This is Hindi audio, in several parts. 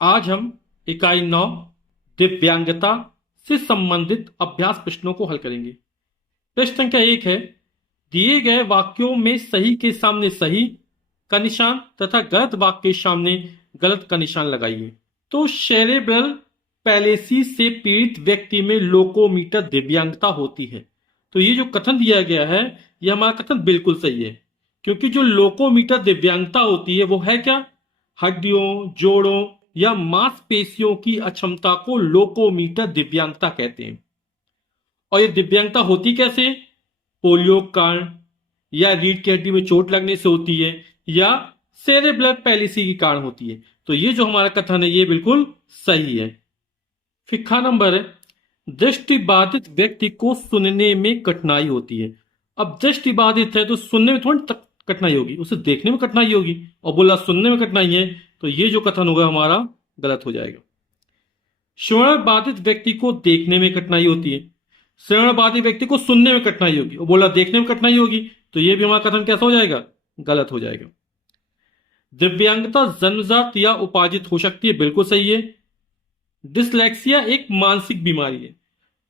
आज हम इकाई 9 दिव्यांगता से संबंधित अभ्यास प्रश्नों को हल करेंगे। प्रश्न संख्या 1 है, दिए गए वाक्यों में सही के सामने सही का निशान तथा गलत वाक्य के सामने गलत का निशान लगाइए। तो सेरेब्रल पैलेसी से पीड़ित व्यक्ति में लोकोमीटर दिव्यांगता होती है। तो ये जो कथन दिया गया है, यह हमारा कथन बिल्कुल सही है, क्योंकि जो लोकोमीटर दिव्यांगता होती है वो है क्या? हड्डियों, जोड़ों या मांसपेशियों की अक्षमता को लोकोमीटर दिव्यांगता कहते हैं। और ये दिव्यांगता होती कैसे? पोलियो के कारण, या रीढ़ की हड्डी में चोट लगने से होती है, या सेरेब्रल पैलिसी के कारण होती है। तो ये जो हमारा कथन है ये बिल्कुल सही है। फिर खा नंबर है, दृष्टिबाधित व्यक्ति को सुनने में कठिनाई होती है। अब दृष्टिबाधित है तो सुनने में थोड़ी कठिनाई होगी, उसे देखने में कठिनाई होगी, और बोला सुनने में कठिनाई है, तो ये जो कथन होगा हमारा गलत हो जाएगा। श्रवण बाधित व्यक्ति को देखने में कठिनाई होती है, श्रवण बाधित व्यक्ति को सुनने में कठिनाई होगी, और बोला देखने में कठिनाई होगी, तो ये भी हमारा कथन कैसा हो जाएगा? गलत हो जाएगा। दिव्यांगता जन्मजात या उपार्जित हो सकती है, बिल्कुल सही है। डिसलेक्सिया एक मानसिक बीमारी है।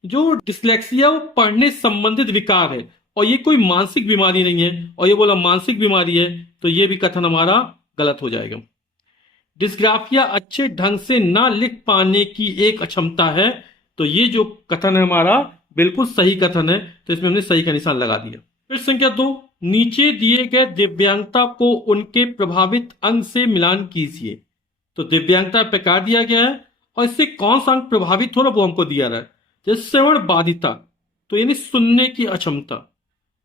जो डिसलेक्सिया वो पढ़ने संबंधित विकार है, और ये कोई मानसिक बीमारी नहीं है, और ये बोला मानसिक बीमारी है, तो ये भी कथन हमारा गलत हो जाएगा। डिस्ग्राफिया अच्छे ढंग से ना लिख पाने की एक अक्षमता है, तो ये जो कथन है हमारा बिल्कुल सही कथन है, तो इसमें हमने सही का निशान लगा दिया। फिर संख्या 2, नीचे दिए गए दिव्यांगता को उनके प्रभावित अंग से मिलान कीजिए। तो दिव्यांगता प्रकार दिया गया है, और इससे कौन सा अंग प्रभावित हो रहा है वो हमको दिया रहा है। जैसे श्रवण बाधिता, तो यानी सुनने की अक्षमता,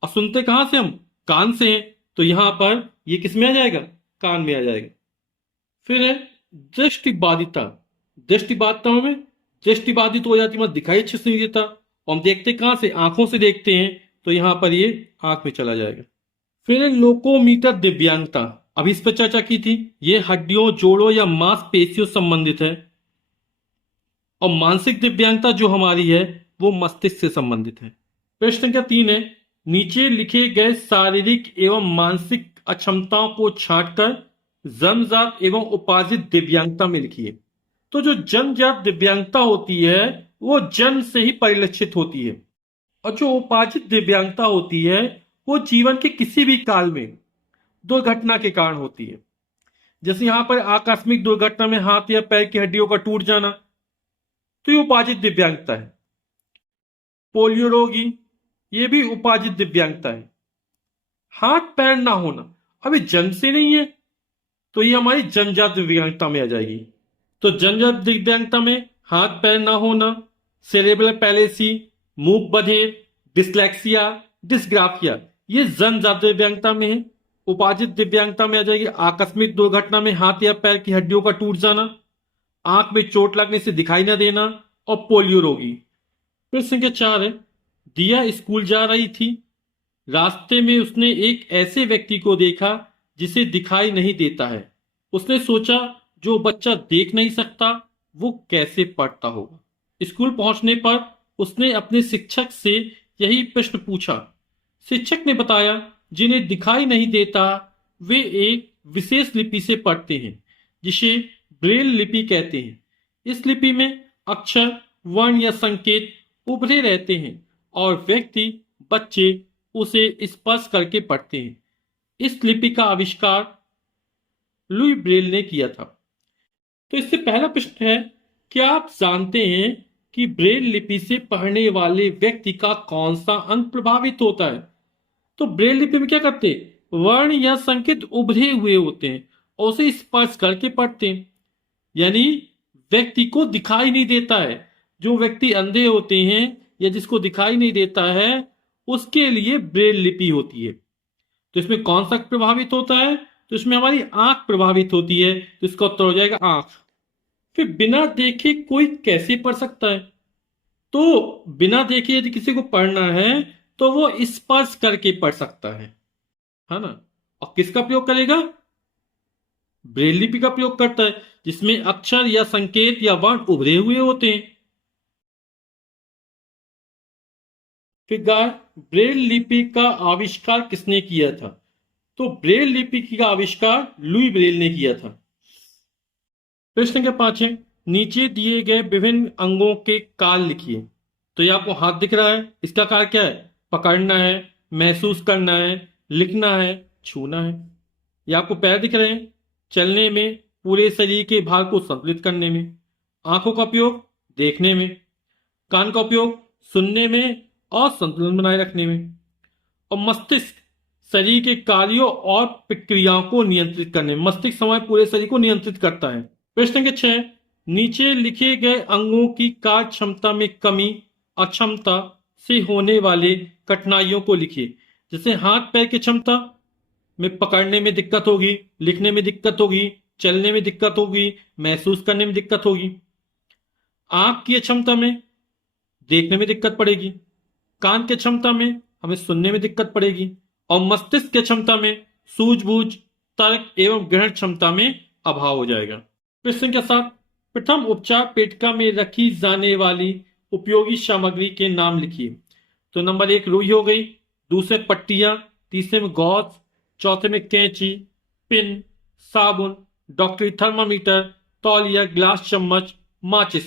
और सुनते कहां से हम? कान से हैं, तो यहां पर ये किस में आ जाएगा? कान में आ जाएगा। फिर है दृष्टि बाधिता। दृष्टि बाधिता में दृष्टि बाधित हो जाती है, दिखाई अच्छे से नहीं देता, और हम देखते कहां से? आंखों से देखते हैं, तो यहां पर ये आंख में चला जाएगा। फिर है लोकोमीटर दिव्यांगता। अभी इस पर चर्चा की थी, ये हड्डियों, जोड़ों या मांसपेशियों संबंधित है। और मानसिक दिव्यांगता जो हमारी है वो मस्तिष्क से संबंधित है। प्रश्न संख्या 3 है, नीचे लिखे गए शारीरिक एवं मानसिक अक्षमताओं को छांटकर जन्मजात एवं उपार्जित दिव्यांगता में लिखिए। तो जो जन्मजात दिव्यांगता होती है वो जन्म से ही परिलक्षित होती है, और जो उपार्जित दिव्यांगता होती है वो जीवन के किसी भी काल में दुर्घटना के कारण होती है। जैसे यहां पर आकस्मिक दुर्घटना में हाथ या पैर की हड्डियों का टूट जाना, तो ये उपार्जित दिव्यांगता है। पोलियो रोगी, ये भी उपार्जित दिव्यांगता है। हाथ पैर ना होना अभी जन्म से नहीं है, तो ये हमारी जन्मजात दिव्यांगता में आ जाएगी। तो जन्मजात दिव्यांगता में हाथ पैर ना होना, सेरेब्रल पैलेसी, मूक बधिर, डिसलेक्सिया, डिस्ग्राफिया, ये जन्मजात दिव्यांगता में है। उपार्जित दिव्यांगता में आ जाएगी आकस्मिक दुर्घटना में हाथ या पैर की हड्डियों का टूट जाना, आंख में चोट लगने से दिखाई न देना, और पोलियो रोगी। फिर संख्या 4 है, दिया स्कूल जा रही थी, रास्ते में उसने एक ऐसे व्यक्ति को देखा जिसे दिखाई नहीं देता है। उसने सोचा जो बच्चा देख नहीं सकता वो कैसे पढ़ता होगा। स्कूल पहुंचने पर उसने अपने शिक्षक से यही प्रश्न पूछा। शिक्षक ने बताया जिन्हें दिखाई नहीं देता वे एक विशेष लिपि से पढ़ते हैं जिसे ब्रेल लिपि कहते हैं। इस लिपि में अक्षर, वर्ण या संकेत उभरे रहते हैं और बच्चे उसे स्पर्श करके पढ़ते हैं। इस लिपि का आविष्कार लुई ब्रेल ने किया था। तो इससे पहला प्रश्न है, क्या आप जानते हैं कि ब्रेल लिपि से पढ़ने वाले व्यक्ति का कौन सा अंग प्रभावित होता है? तो ब्रेल लिपि में क्या करते हैं? वर्ण या संकेत उभरे हुए होते हैं और उसे स्पर्श करके पढ़ते हैं, यानी व्यक्ति को दिखाई नहीं देता है। जो व्यक्ति अंधे होते हैं या जिसको दिखाई नहीं देता है उसके लिए ब्रेल लिपि होती है। तो इसमें कौन सा प्रभावित होता है? तो इसमें हमारी आंख प्रभावित होती है, तो इसका उत्तर हो जाएगा आंख। फिर बिना देखे कोई कैसे पढ़ सकता है? तो बिना देखे यदि किसी को पढ़ना है तो वो स्पर्श करके पढ़ सकता है ना। और किसका प्रयोग करेगा? ब्रेल लिपि का प्रयोग करता है जिसमें अक्षर या संकेत या वर्ण उभरे हुए होते हैं। फिर ब्रेल लिपि का आविष्कार किसने किया था? तो ब्रेल लिपि का आविष्कार लुई ब्रेल ने किया था। प्रश्न संख्या 5 है, नीचे दिए गए विभिन्न अंगों के कार्य लिखिए। तो ये आपको हाथ दिख रहा है, इसका कार्य क्या है? पकड़ना है, महसूस करना है, लिखना है, छूना है। ये आपको पैर दिख रहे हैं, चलने में, पूरे शरीर के भार को संतुलित करने में। आंखों का उपयोग देखने में, कान का उपयोग सुनने में और संतुलन बनाए रखने में, और मस्तिष्क शरीर के कार्यों और प्रक्रियाओं को नियंत्रित करने में। मस्तिष्क हमारे पूरे शरीर को नियंत्रित करता है। प्रश्न संख्या 6, नीचे लिखे गए अंगों की कार्य क्षमता में कमी अक्षमता से होने वाले कठिनाइयों को लिखिए। जैसे हाथ पैर की क्षमता में पकड़ने में दिक्कत होगी, लिखने में दिक्कत होगी, चलने में दिक्कत होगी, महसूस करने में दिक्कत होगी। आंख की क्षमता में देखने में दिक्कत पड़ेगी, कान की क्षमता में हमें सुनने में दिक्कत पड़ेगी, और मस्तिष्क की क्षमता में सूझबूझ, तर्क एवं ग्रहण क्षमता में अभाव हो जाएगा। प्रश्न संख्या 7, प्रथम उपचार पेटिका में रखी जाने वाली उपयोगी सामग्री के नाम लिखिए। तो नंबर 1 रुई हो गई, दूसरे पट्टियां, तीसरे में गौज, चौथे में कैंची, पिन, साबुन, डॉक्टरी थर्मामीटर, तौलिया, ग्लास चम्मच, माचिस।